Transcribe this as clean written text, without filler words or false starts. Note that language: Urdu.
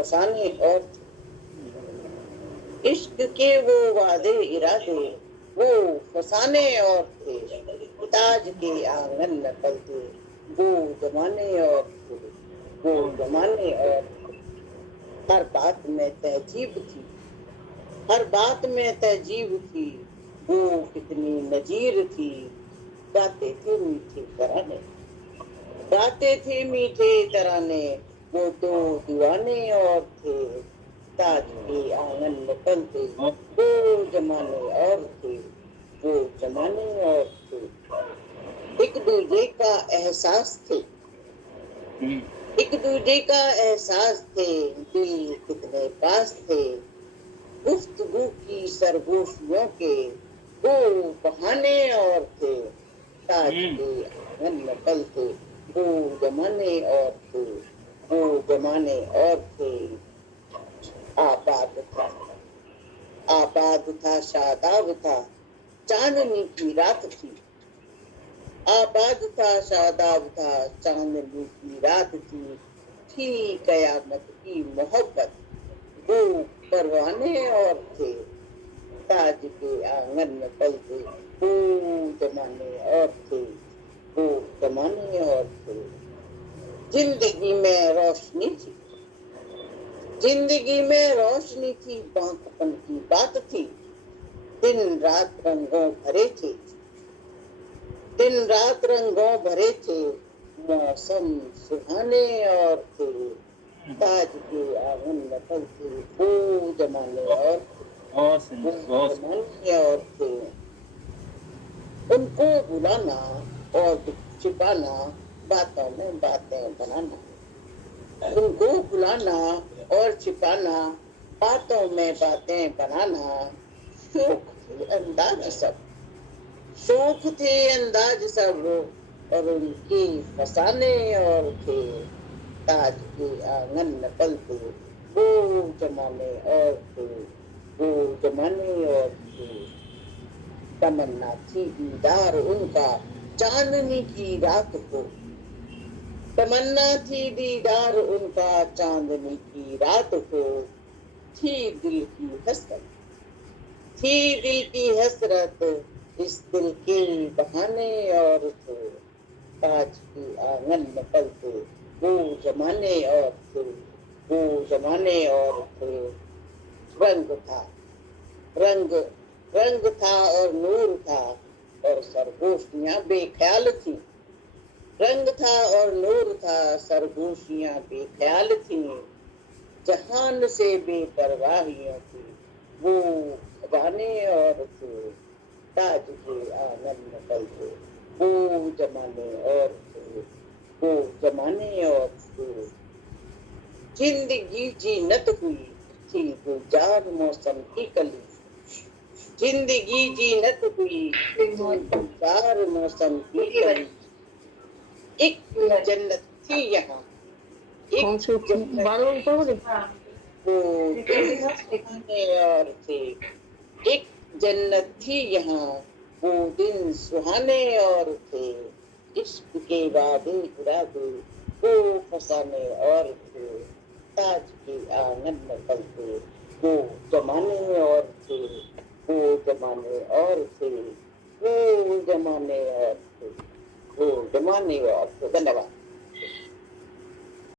فسانے اور تھے، عشق کے وہ وعدے ارادے وہ فسانے اور تھے، تاج کے آنگن میں پلتے وہ زمانے اور تھے، وہ زمانے اور تھے۔ ہر بات میں تہذیب تھی، ہر بات میں تہذیب تھی، وہ کتنی نذیر تھی، گاتے تھے میٹھے ترانے، گاتے تھے میٹھے ترانے، وہ دو دیوانے اور تھے، تاج کے آنگن میں پلتے وہ زمانے اور تھے، وہ زمانے اور تھے۔ ایک دوسرے کا احساس تھے، ایک دوسرے کا احساس تھے، دل کتنے پاس تھے، گفتگو کی سرگوشیوں کے وہ بہانے اور تھے، تاج کے آنگن میں پلتے وہ زمانے اور تھے، وہ زمانے اور تھے۔ آباد تھا، آباد تھا، شاداب تھا، چاندنی کی رات تھی، آباد تھا، شاداب تھا، چاندنی کی رات تھی قیامت کی محبت، وہ پروانے اور تھے، تاج کے آنگن میں پلتے وہ زمانے اور تھے، وہ زمانے اور تھے۔ زندگی میں روشنی تھی، زندگی میں روشنی تھی، بانکپن کی بات تھی، دن رات رنگوں بھرے تھے، دن رات رنگوں بھرے تھے، موسم سہانے اور تھے، تاج کے آنگن میں پلتے وہ زمانے اور تھے، وہ زمانے اور تھے۔ ان کو بلانا اور چھپانا، باتوں میں باتیں بنانا، ان کو بلانا اور چھپانا، باتوں میں باتیں بنانا، شوق تھے انداز سب، شوق تھے انداز سب، اور ان کے فسانے اور تھے، تاج کے آنگن میں پلتے وہ زمانے اور تھے، وہ زمانے اور تھے۔ تمنا تھی دیدار ان کا چاندنی کی رات کو، تمنا تھی دیدار ان کا چاندنی کی رات کو، تھی دل کی حسرت، تھی دل کی حسرت، اس دل کے بہانے اور تھے، تاج کے آنگن میں پلتے وہ زمانے اور تھے، وہ زمانے اور تھے۔ رنگ تھا، رنگ، رنگ تھا اور نور تھا، اور سرگوشیاں بے خیال تھیں، رنگ تھا اور نور تھا، سرگوشیاں بے خیال تھیں، جہان سے بے پرواہیاں تھی، وہ خزانے اور تھے، تاج کے آنگن میں پلتے وہ زمانے اور تھے، وہ زمانے اور تھے۔ زندگی جینت ہوئی تھی گلزار موسم کی کلی، زندگی جینت ہوئی تھی گلزار موسم کی کلی، ایک جنت تھی یہاں، ایک جنت وہ دن سہانے اور تھے، ایک جنت تھی یہاں، وہ دن سہانے اور تھے، عشق کے وعدے ارادے وہ فسانے اور تھے، تاج کے آنگن میں پلتے وہ زمانے اور تھے، وہ زمانے اور تھے، وہ زمانے اور تھے، وہ زمانے اور تھے۔ دھنیہ واد۔